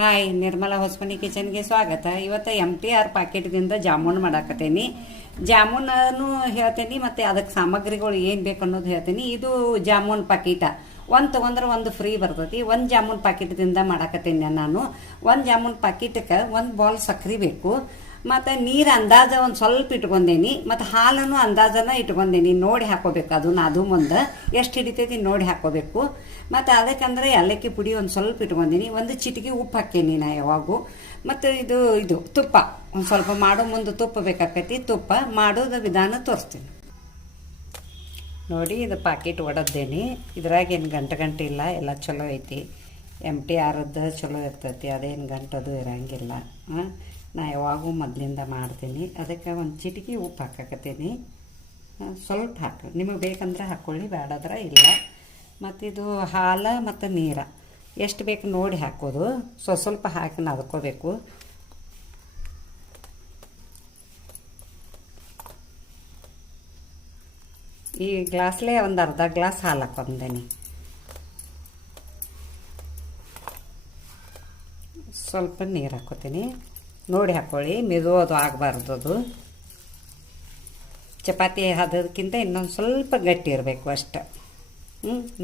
Hi, Nirmala Hosamani ಕಿಚನ್ಗೆ ಸ್ವಾಗತ. ಇವತ್ತು MTR ಪ್ಯಾಕೆಟ್ದಿಂದ jamun ಮಾಡಾಕತ್ತೇನಿ. ಜಾಮೂನೂ ಹೇಳ್ತೇನೆ ಮತ್ತು ಅದಕ್ಕೆ ಸಾಮಗ್ರಿಗಳು ಏನು ಬೇಕು ಅನ್ನೋದು ಹೇಳ್ತೀನಿ. ಇದು ಜಾಮೂನ್ ಪ್ಯಾಕೆಟ ಒಂದು ತೊಗೊಂಡ್ರೆ ಒಂದು ಫ್ರೀ ಬರ್ತೈತಿ. ಒಂದು ಜಾಮೂನ್ ಪ್ಯಾಕೆಟ್ದಿಂದ ಮಾಡಾಕತ್ತೇನೆ ನಾನು. ಒಂದು ಜಾಮೂನ್ ಪ್ಯಾಕೆಟ್ಗೆ ಒಂದು ಬಾಲ್ ಸಕ್ಕರೆ ಬೇಕು, ಮತ್ತು ನೀರು ಅಂದಾಜು ಒಂದು ಸ್ವಲ್ಪ ಇಟ್ಕೊಂಡೇನಿ, ಮತ್ತು ಹಾಲನ್ನು ಅಂದಾಜನ ಇಟ್ಕೊಂಡೇನಿ. ನೋಡಿ ಹಾಕೋಬೇಕು, ಅದು ಮುಂದೆ ಎಷ್ಟು ಹಿಡಿತೈತಿ ನೋಡಿ ಹಾಕೋಬೇಕು. ಮತ್ತು ಅದಕ್ಕಂದ್ರೆ ಏಲಕ್ಕಿ ಪುಡಿ ಒಂದು ಸ್ವಲ್ಪ ಇಟ್ಕೊಂಡೀನಿ, ಒಂದು ಚಿಟಿಕೆ ಉಪ್ಪು ಹಾಕೇನಿ ನಾ ಯಾವಾಗೂ. ಮತ್ತು ಇದು ತುಪ್ಪ ಒಂದು ಸ್ವಲ್ಪ ಮಾಡೋ ಮುಂದೆ ತುಪ್ಪ ಬೇಕಾಕೈತಿ. ತುಪ್ಪ ಮಾಡೋದು ವಿಧಾನ ತೋರಿಸ್ತೀನಿ ನೋಡಿ. ಇದು ಪ್ಯಾಕೆಟ್ ಒಡದ್ದೇನಿ. ಇದ್ರಾಗ ಏನು ಗಂಟೆ ಇಲ್ಲ, ಎಲ್ಲ ಚಲೋ ಐತಿ. MTRದ್ದು ಚಲೋ ಇರ್ತೈತಿ, ಅದೇನು ಗಂಟದು ಇರಂಗಿಲ್ಲ. ನಾ ಯಾವಾಗೂ ಮೊದಲಿಂದ ಮಾಡ್ತೀನಿ. ಅದಕ್ಕೆ ಒಂದು ಚಿಟಿಕೆ ಉಪ್ಪು ಹಾಕಕತ್ತೀನಿ. ಸ್ವಲ್ಪ ಹಾಕಿ, ನಿಮಗೆ ಬೇಕಂದ್ರೆ ಹಾಕ್ಕೊಳ್ಳಿ, ಬೇಡಾದ್ರೆ ಇಲ್ಲ. ಮತ್ತು ಇದು ಹಾಲು ಮತ್ತು ನೀರು ಎಷ್ಟು ಬೇಕು ನೋಡಿ ಹಾಕೋದು. ಸ್ವಲ್ಪ ಹಾಕಿ ನದ್ಕೋಬೇಕು. ಈ ಗ್ಲಾಸ್ಲೇ ಒಂದು ಅರ್ಧ ಗ್ಲಾಸ್ ಹಾಲು ಹಾಕೊಂಡೇನಿ. ಸ್ವಲ್ಪ ನೀರು ಹಾಕೋತೀನಿ, ನೋಡಿ ಹಾಕ್ಕೊಳ್ಳಿ. ಮೆದು ಅದು ಆಗಬಾರ್ದು. ಅದು ಚಪಾತಿ ಹದಕ್ಕಿಂತ ಇನ್ನೊಂದು ಸ್ವಲ್ಪ ಗಟ್ಟಿ ಇರಬೇಕು ಅಷ್ಟು.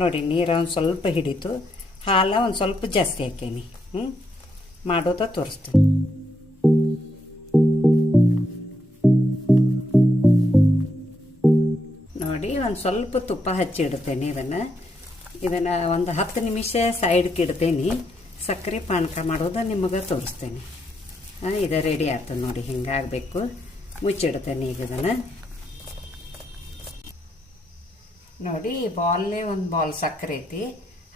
ನೋಡಿ, ನೀರು ಒಂದು ಸ್ವಲ್ಪ ಹಿಡಿತು, ಹಾಲು ಒಂದು ಸ್ವಲ್ಪ ಜಾಸ್ತಿ ಹಾಕೀನಿ. ಮಾಡೋದ ತೋರಿಸ್ತೀನಿ ನೋಡಿ. ಒಂದು ಸ್ವಲ್ಪ ತುಪ್ಪ ಹಚ್ಚಿಡ್ತೇನೆ. ಇದನ್ನು ಒಂದು 10 ನಿಮಿಷ ಸೈಡ್ಗೆ ಇಡ್ತೇನೆ. ಸಕ್ಕರೆ ಪಾನಕ ಮಾಡೋದು ನಿಮಗೆ ತೋರಿಸ್ತೇನೆ. ಇದು ರೆಡಿ ಆಗ್ತದೆ ನೋಡಿ, ಹಿಂಗಾಗಬೇಕು. ಮುಚ್ಚಿಡ್ತೇನೆ ಈಗ ಇದನ್ನು. ನೋಡಿ, ಬಾಲ್ನೇ ಒಂದು ಬಾಲ್ ಸಕ್ಕರೆ ಐತಿ,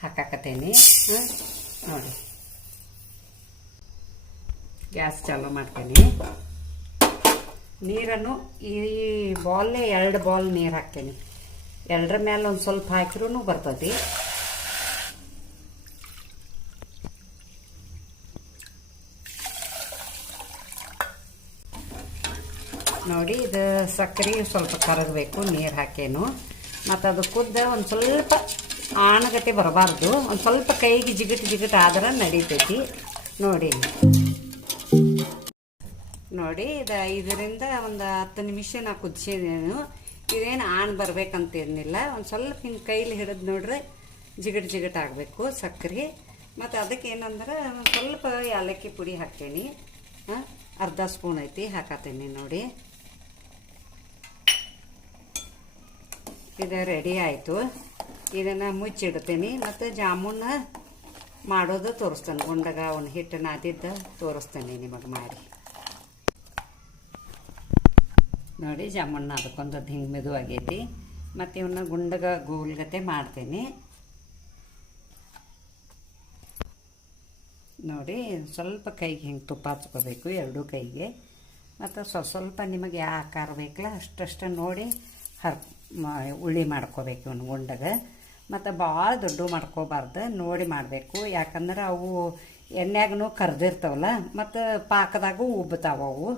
ಹಾಕಾಕತ್ತೇನೆ. ನೋಡಿ, ಗ್ಯಾಸ್ ಚಾಲೂ ಮಾಡ್ತೇನೆ. ನೀರನ್ನು ಈ ಬಾಲ್ನೇ 2 ಬಾಲ್ ನೀರು ಹಾಕ್ತೇನೆ. 2ರ ಮೇಲೆ ಒಂದು ಸ್ವಲ್ಪ ಹಾಕಿರೂ ಬರ್ತದೆ. ನೋಡಿ, ಇದು ಸಕ್ಕರೆ ಸ್ವಲ್ಪ ಕರಗಬೇಕು, ನೀರು ಹಾಕೇನು. ಮತ್ತು ಅದು ಕುದ್ದ ಒಂದು ಸ್ವಲ್ಪ ಆಣಗಟ್ಟೆ ಬರಬಾರ್ದು. ಒಂದು ಸ್ವಲ್ಪ ಕೈಗೆ ಜಿಗಿಟ್ ಆದ್ರೆ ನಡೀತೈತಿ. ನೋಡಿ, ಇದು 5ರಿಂದ ಒಂದು 10 ನಿಮಿಷ ನಾ ಕುದಿಸಿದೇನು. ಇದೇನು ಆಣ್ ಬರ್ಬೇಕಂತೇನಿಲ್ಲ. ಒಂದು ಸ್ವಲ್ಪ ಹಿಂಗೆ ಕೈಲಿ ಹಿಡಿದು ನೋಡ್ರಿ, ಜಿಗಿಟ್ ಆಗಬೇಕು ಸಕ್ಕರೆ. ಮತ್ತು ಅದಕ್ಕೆ ಏನಂದ್ರೆ ಒಂದು ಸ್ವಲ್ಪ ಏಲಕ್ಕಿ ಪುಡಿ ಹಾಕ್ತೇನೆ. ಅರ್ಧ ಸ್ಪೂನ್ ಐತಿ, ಹಾಕತ್ತೇನೆ ನೋಡಿ. ಇದು ರೆಡಿ ಆಯಿತು. ಇದನ್ನು ಮುಚ್ಚಿಡ್ತೀನಿ. ಮತ್ತು ಜಾಮೂನ ಮಾಡೋದು ತೋರಿಸ್ತೇನೆ. ಗುಂಡಗ ಒಂದು ಹಿಟ್ಟು ನಾದಿದ್ದು ತೋರಿಸ್ತೇನೆ ನಿಮಗೆ ಮಾಡಿ. ನೋಡಿ, ಜಾಮೂನ ಅದಕ್ಕೊಂದದ್ದು ಹಿಂಗೆ ಮೆದುವಾಗೈತಿ. ಮತ್ತು ಇವನ್ನ ಗುಂಡಗ ಗೋಲ್ಗತೆ ಮಾಡ್ತೇನೆ. ನೋಡಿ, ಸ್ವಲ್ಪ ಕೈಗೆ ಹಿಂಗೆ ತುಪ್ಪ ಹಚ್ಕೋಬೇಕು, 2 ಕೈಗೆ. ಮತ್ತು ಸ್ವಲ್ಪ ನಿಮಗೆ ಯಾವ ಆಕಾರ ಬೇಕಲ್ಲ ಅಷ್ಟಷ್ಟು ನೋಡಿ ಉಳ್ಳಿ ಮಾಡ್ಕೋಬೇಕು ಇವನು ಗುಂಡಗ. ಮತ್ತು ಭಾಳ ದೊಡ್ಡ ಮಾಡ್ಕೋಬಾರ್ದು, ನೋಡಿ ಮಾಡಬೇಕು. ಯಾಕಂದ್ರೆ ಅವು ಎಣ್ಣೆಗೂ ಕರ್ದಿರ್ತಾವಲ್ಲ, ಮತ್ತು ಪಾಕದಾಗೂ ಉಬ್ಬತಾವ, ಅವು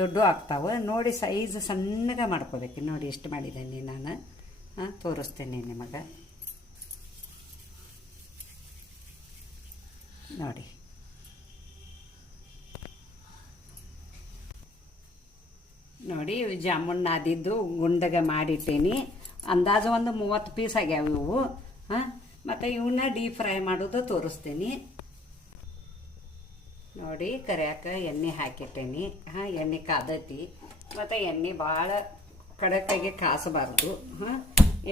ದೊಡ್ಡ ಆಗ್ತಾವೆ. ನೋಡಿ, ಸೈಜ್ ಸಣ್ಣಗೆ ಮಾಡ್ಕೋಬೇಕು. ನೋಡಿ, ಇಷ್ಟು ಮಾಡಿದ್ದೀನಿ ನಾನು. ತೋರಿಸ್ತೇನೆ ನಿಮಗೆ. ನೋಡಿ, ನೋಡಿ, ಜಾಮೂನ್ ನಾದಿದ್ದು ಗುಂಡಗೆ ಮಾಡಿಟ್ಟೇನಿ. ಅಂದಾಜು ಒಂದು 30 ಪೀಸ್ ಆಗ್ಯಾವ ಇವು. ಮತ್ತು ಇವನ್ನ ಡೀಪ್ ಫ್ರೈ ಮಾಡೋದು ತೋರಿಸ್ತೀನಿ ನೋಡಿ. ಕರಿಯಾಕ ಎಣ್ಣೆ ಹಾಕಿಟ್ಟೇನಿ. ಎಣ್ಣೆ ಕಾದೈತಿ. ಮತ್ತು ಎಣ್ಣೆ ಭಾಳ ಕಡಕಾಗಿ ಕಾಸಬಾರ್ದು.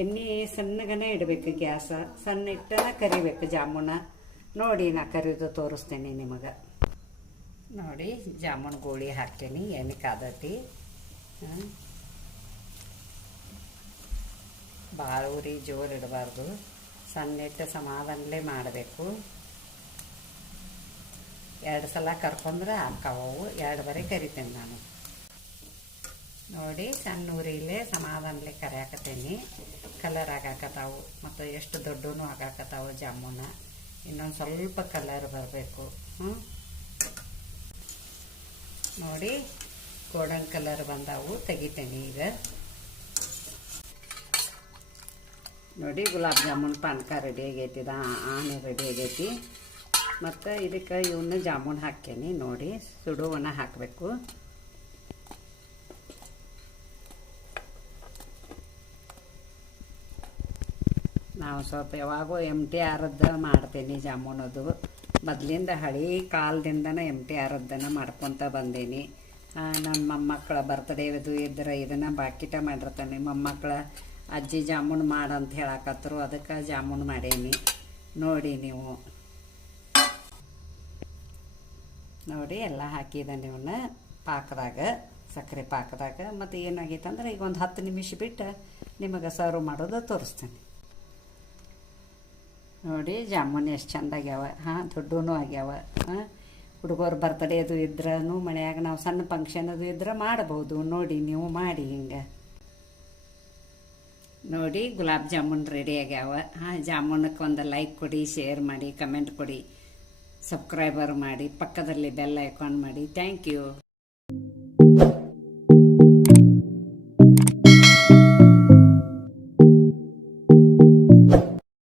ಎಣ್ಣೆ ಸಣ್ಣಗನೇ ಇಡಬೇಕು. ಗ್ಯಾಸ ಸಣ್ಣ ಇಟ್ಟನ ಕರಿಬೇಕು ಜಾಮೂನ. ನೋಡಿ, ನಾ ಕರಿದು ತೋರಿಸ್ತೇನೆ ನಿಮಗೆ. ನೋಡಿ, ಜಾಮೂನ್ ಗೋಳಿ ಹಾಕ್ತೇನೆ. ಎಣ್ಣೆ ಕಾದೈತಿ. ಭಾಳ ಉರಿ ಜೋರು ಇಡಬಾರ್ದು, ಸಣ್ಣ ಇಟ್ಟು ಸಮಾಧಾನಲೇ ಮಾಡಬೇಕು. 2 ಸಲ ಕರ್ಕೊಂಡ್ರೆ ಹಾಕಾವು. 2 ಬರೀ ಕರಿತೇನೆ ನಾನು. ನೋಡಿ, ಸಣ್ಣ ಉರಿಲೇ ಸಮಾಧಾನಲೇ ಕರಿಯಾಕತ್ತೇನೆ. ಕಲರ್ ಆಗಾಕತ್ತಾವು, ಮತ್ತು ಎಷ್ಟು ದೊಡ್ಡನೂ ಆಗಾಕತ್ತಾವು ಜಾಮೂನ. ಇನ್ನೊಂದು ಸ್ವಲ್ಪ ಕಲರ್ ಬರಬೇಕು. ನೋಡಿ, ಗೋಲ್ಡನ್ ಕಲರ್ ಬಂದಾವು, ತೆಗಿತೇನೆ ಈಗ. ನೋಡಿ, ಗುಲಾಬ್ ಜಾಮೂನ್ ಪಾನಕ ರೆಡಿ ಆಗೈತಿ. ಆಣೆ ರೆಡಿ ಆಗೈತಿ. ಮತ್ತು ಇದಕ್ಕೆ ಇವನ್ನ ಜಾಮೂನ್ ಹಾಕೇನಿ ನೋಡಿ, ಸುಡುವನ್ನ ಹಾಕಬೇಕು. ನಾವು ಸ್ವಲ್ಪ ಯಾವಾಗೂ MTRದ್ದು ಮಾಡ್ತೀನಿ ಜಾಮೂನದು. ಮೊದಲಿಂದ ಹಳಿ ಕಾಲದಿಂದನೇ MTRದ್ದನ್ನು ಮಾಡ್ಕೊತ ಬಂದೀನಿ. ನಮ್ಮ ಮೊಮ್ಮಕ್ಕಳ ಬರ್ತ್ಡೇ ಇದು ಇದ್ರೆ ಇದನ್ನು ಬಾಕಿಟ ಮಾಡಿರ್ತಾನೆ. ಮೊಮ್ಮಕ್ಕಳ ಅಜ್ಜಿ ಜಾಮೂನ್ ಮಾಡಂತ ಹೇಳಕತ್ತರು, ಅದಕ್ಕೆ ಜಾಮೂನ್ ಮಾಡೇನಿ. ನೋಡಿ ನೀವು ನೋಡಿ ಎಲ್ಲ ಹಾಕಿದ್ದಾನೆ ಇವನ್ನ ಪಾಕದಾಗ, ಸಕ್ಕರೆ ಪಾಕದಾಗ. ಮತ್ತು ಏನಾಗೈತೆ ಅಂದ್ರೆ ಈಗ ಒಂದು 10 ನಿಮಿಷ ಬಿಟ್ಟು ನಿಮಗೆ ಸರ್ವ್ ಮಾಡೋದು ತೋರಿಸ್ತೇನೆ. ನೋಡಿ ಜಾಮೂನ್ ಎಷ್ಟು ಚೆಂದಾಗ್ಯಾವ, ದೊಡ್ಡೂ ಆಗ್ಯಾವ. ಹುಡುಗರು ಬರ್ತಡೇ ಅದು ಇದ್ರೂ ಮನ್ಯಾಗ ನಾವು ಸಣ್ಣ ಫಂಕ್ಷನ್ ಅದು ಇದ್ರೆ ಮಾಡ್ಬೋದು. ನೋಡಿ ನೀವು ಮಾಡಿ ಹಿಂಗೆ. ನೋಡಿ ಗುಲಾಬ್ ಜಾಮೂನ್ ರೆಡಿ ಆಗ್ಯಾವ. ಜಾಮೂನಕ್ಕೆ ಒಂದು ಲೈಕ್ ಕೊಡಿ, ಶೇರ್ ಮಾಡಿ, ಕಮೆಂಟ್ ಕೊಡಿ, ಸಬ್ಸ್ಕ್ರೈಬರ್ ಮಾಡಿ, ಪಕ್ಕದಲ್ಲಿ ಬೆಲ್ ಐಕಾನ್ ಮಾಡಿ. Thank you.